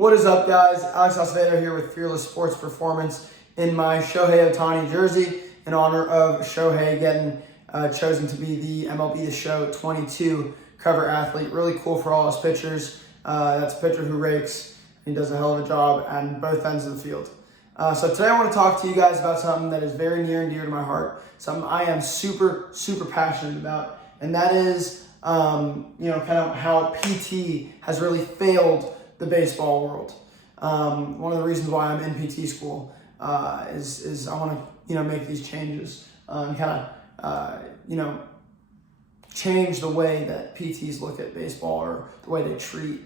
What is up, guys? Alex Acevedo here with Fearless Sports Performance in my Shohei Ohtani jersey in honor of Shohei getting chosen to be the MLB The Show 22 cover athlete. Really cool for all his pitchers. That's a pitcher who rakes. He does a hell of a job on both ends of the field. So today I want to talk to you guys about something that is very near and dear to my heart, something I am super passionate about, and that is kind of how PT has really failed the baseball world. One of the reasons why I'm in PT school is I want to make these changes and kind of change the way that PTs look at baseball or the way they treat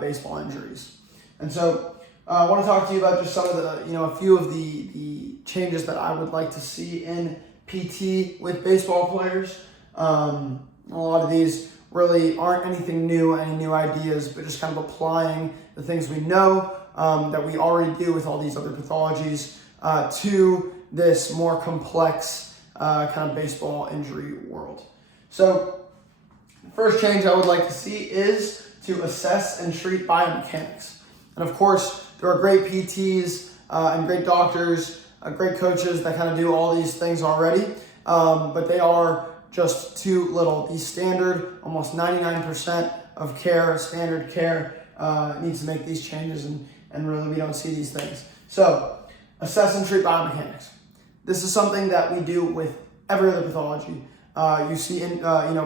baseball injuries. And so I want to talk to you about just some of the a few of the changes that I would like to see in PT with baseball players. A lot of these really aren't anything new, any new ideas, but just kind of applying the things we know that we already do with all these other pathologies to this more complex kind of baseball injury world. So the first change I would like to see is to assess and treat biomechanics. And of course, there are great PTs and great doctors, great coaches that kind of do all these things already, but they are just too little. The standard, almost 99% of care, standard care, needs to make these changes, and really we don't see these things. So, assess and treat biomechanics. This is something that we do with every other pathology. You see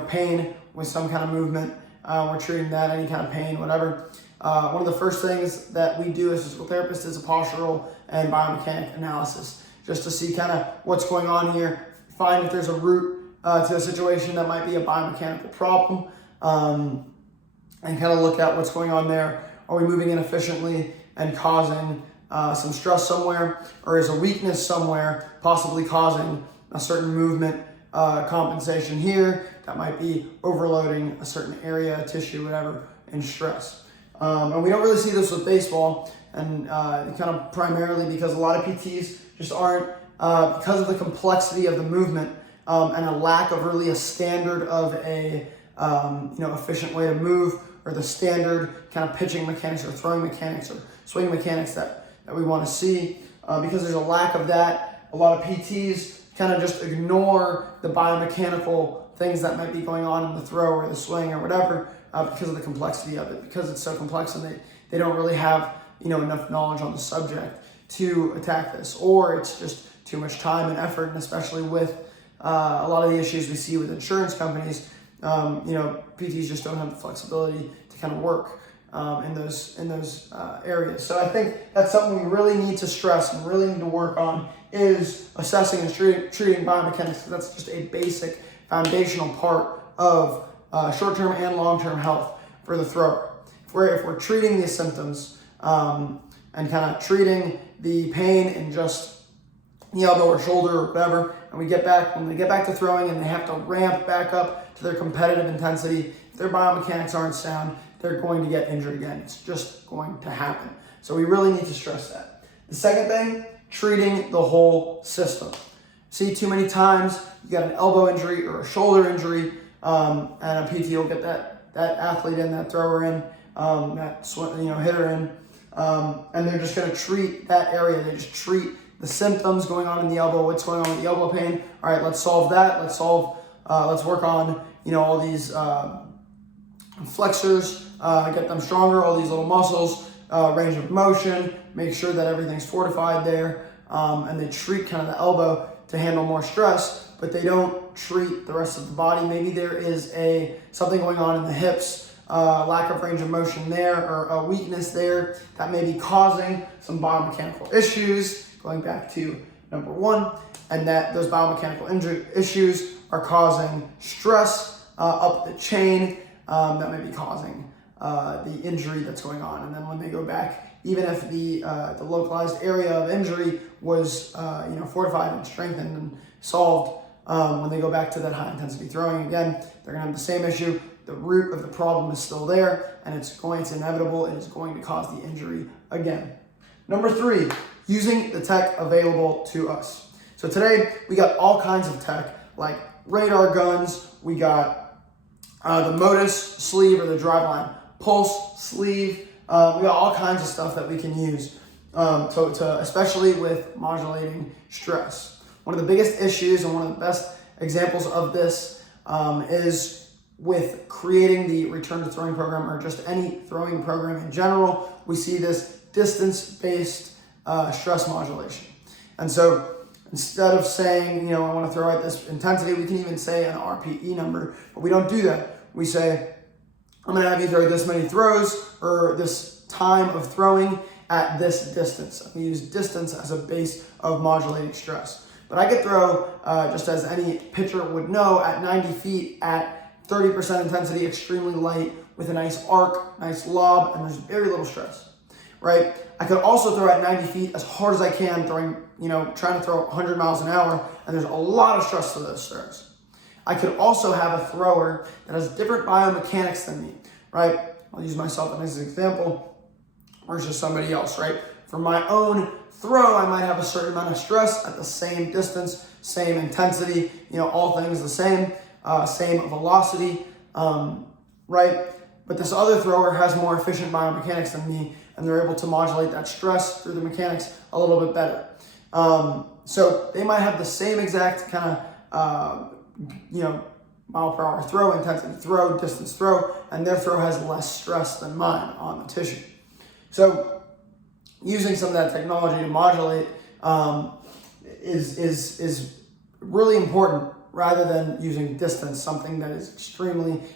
pain with some kind of movement, we're treating that, any kind of pain, whatever. One of the first things that we do as physical therapists is a postural and biomechanic analysis, just to see kind of what's going on here, find if there's a root to a situation that might be a biomechanical problem, and kind of look at what's going on there. Are we moving inefficiently and causing some stress somewhere, or is a weakness somewhere possibly causing a certain movement compensation here that might be overloading a certain area, tissue, whatever, in stress. And we don't really see this with baseball, and kind of primarily because a lot of PTs just aren't, because of the complexity of the movement, and a lack of really a standard of a efficient way to move, or the standard kind of pitching mechanics or throwing mechanics or swing mechanics that we want to see. Because there's a lack of that, a lot of PTs kind of just ignore the biomechanical things that might be going on in the throw or the swing or whatever, because of the complexity of it, because it's so complex and they don't really have enough knowledge on the subject to attack this, or it's just too much time and effort, and especially with a lot of the issues we see with insurance companies, PTs just don't have the flexibility to kind of work in those areas. So I think that's something we really need to stress and really need to work on, is assessing and treating biomechanics, because that's just a basic foundational part of short-term and long-term health for the thrower. If we're treating these symptoms and kind of treating the pain in just the elbow or shoulder or whatever, and when they get back to throwing and they have to ramp back up to their competitive intensity, if their biomechanics aren't sound, they're going to get injured again. It's just going to happen. So we really need to stress that. The second thing, treating the whole system. See, too many times you got an elbow injury or a shoulder injury, and a PT will get that athlete in, that thrower in, hitter in, and they're just going to treat that area. They just treat the symptoms going on in the elbow, what's going on with the elbow pain. All right, let's solve that. Let's work on all these flexors, get them stronger, all these little muscles, range of motion, make sure that everything's fortified there, and they treat kind of the elbow to handle more stress, but they don't treat the rest of the body. Maybe there is something going on in the hips, lack of range of motion there, or a weakness there that may be causing some biomechanical issues, going back to number one, and that those biomechanical issues are causing stress up the chain that may be causing the injury that's going on. And then when they go back, even if the localized area of injury was fortified and strengthened and solved, when they go back to that high intensity throwing again, they're gonna have the same issue. The root of the problem is still there, and it's inevitable. It is going to cause the injury again. Number three, using the tech available to us. So today we got all kinds of tech, like radar guns. We got the Modus sleeve or the driveline pulse sleeve. We got all kinds of stuff that we can use, especially with modulating stress. One of the biggest issues and one of the best examples of this is with creating the return to throwing program, or just any throwing program in general. We see this distance-based stress modulation. And so instead of saying, I want to throw at this intensity, we can even say an RPE number, but we don't do that. We say, I'm going to have you throw this many throws or this time of throwing at this distance. We use distance as a base of modulating stress. But I could throw, just as any pitcher would know, at 90 feet at 30% intensity, extremely light, with a nice arc, nice lob, and there's very little stress, right? I could also throw at 90 feet as hard as I can, trying to throw 100 miles an hour, and there's a lot of stress to those throws. I could also have a thrower that has different biomechanics than me, right? I'll use myself as an example versus somebody else, right? For my own throw, I might have a certain amount of stress at the same distance, same intensity, all things the same, same velocity, right? But this other thrower has more efficient biomechanics than me, and they're able to modulate that stress through the mechanics a little bit better. So they might have the same exact kind of, mile per hour throw, intensity throw, distance throw, and their throw has less stress than mine on the tissue. So using some of that technology to modulate is really important, rather than using distance, something that is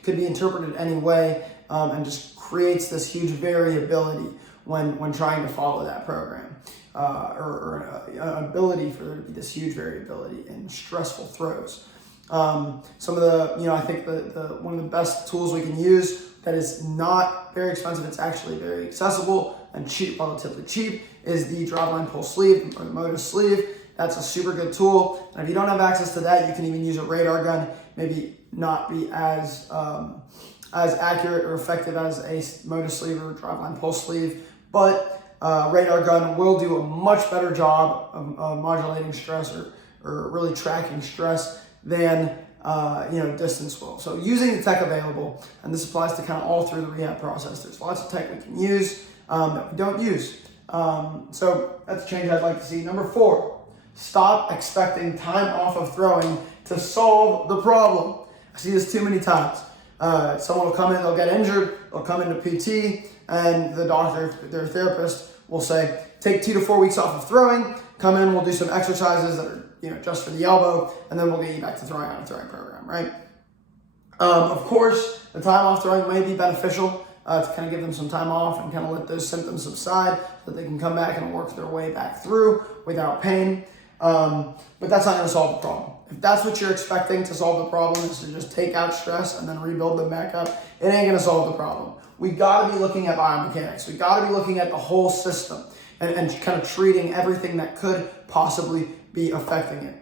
could be interpreted any way, and just creates this huge variability when trying to follow that program, or an ability for there to be this huge variability in stressful throws. Some of the, I think the one of the best tools we can use that is not very expensive, it's actually very accessible and cheap, relatively cheap, is the driveline pull sleeve, or the motor sleeve. That's a super good tool. And if you don't have access to that, you can even use a radar gun, maybe not be as accurate or effective as a motor sleeve or driveline pull sleeve, but radar gun will do a much better job of modulating stress, or really tracking stress, than distance will. So using the tech available, and this applies to kind of all through the rehab process, there's lots of tech we can use that we don't use. So that's a change I'd like to see. Number 4, stop expecting time off of throwing to solve the problem. I see this too many times. Someone will come in, they'll get injured, they'll come into PT, and the doctor, their therapist, will say, take 2 to 4 weeks off of throwing, come in, we'll do some exercises that are just for the elbow, and then we'll get you back to throwing on a throwing program, right? Of course, the time off throwing may be beneficial to kind of give them some time off and kind of let those symptoms subside so that they can come back and work their way back through without pain. But that's not going to solve the problem. If that's what you're expecting to solve the problem, is to just take out stress and then rebuild them back up, it ain't going to solve the problem. We got to be looking at biomechanics. We got to be looking at the whole system and kind of treating everything that could possibly be affecting it.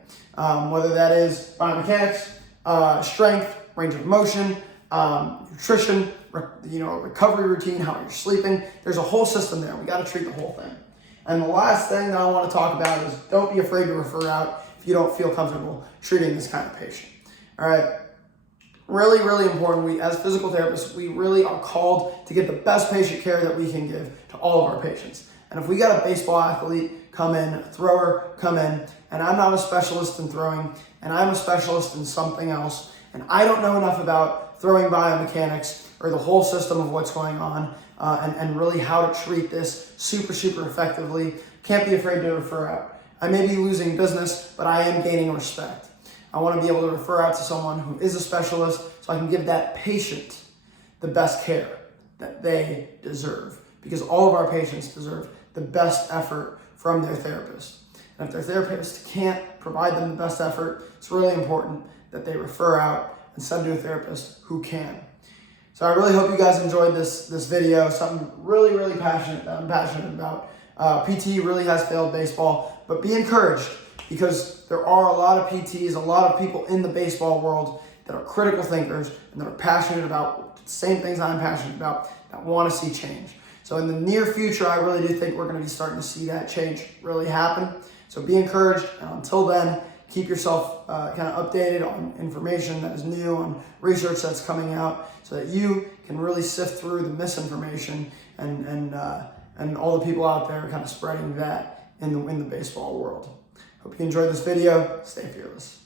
Whether that is biomechanics, strength, range of motion, nutrition, recovery routine, how you're sleeping. There's a whole system there. We got to treat the whole thing. And the last thing that I want to talk about is, don't be afraid to refer out if you don't feel comfortable treating this kind of patient. All right. Really, really important. We, as physical therapists, we really are called to get the best patient care that we can give to all of our patients. And if we got a baseball athlete come in, a thrower come in, and I'm not a specialist in throwing, and I'm a specialist in something else, and I don't know enough about throwing biomechanics or the whole system of what's going on, and really how to treat this super, super effectively, can't be afraid to refer out. I may be losing business, but I am gaining respect. I want to be able to refer out to someone who is a specialist so I can give that patient the best care that they deserve, because all of our patients deserve the best effort from their therapist. And if their therapist can't provide them the best effort, it's really important that they refer out and send to a therapist who can. So I really hope you guys enjoyed this video, something really, really passionate that I'm passionate about. PT really has failed baseball, but be encouraged, because there are a lot of PTs, a lot of people in the baseball world that are critical thinkers and that are passionate about the same things I'm passionate about, that want to see change. So in the near future, I really do think we're going to be starting to see that change really happen. So be encouraged, and until then, keep yourself kind of updated on information that is new, on research that's coming out, so that you can really sift through the misinformation and all the people out there kind of spreading that in the baseball world. Hope you enjoyed this video. Stay fearless.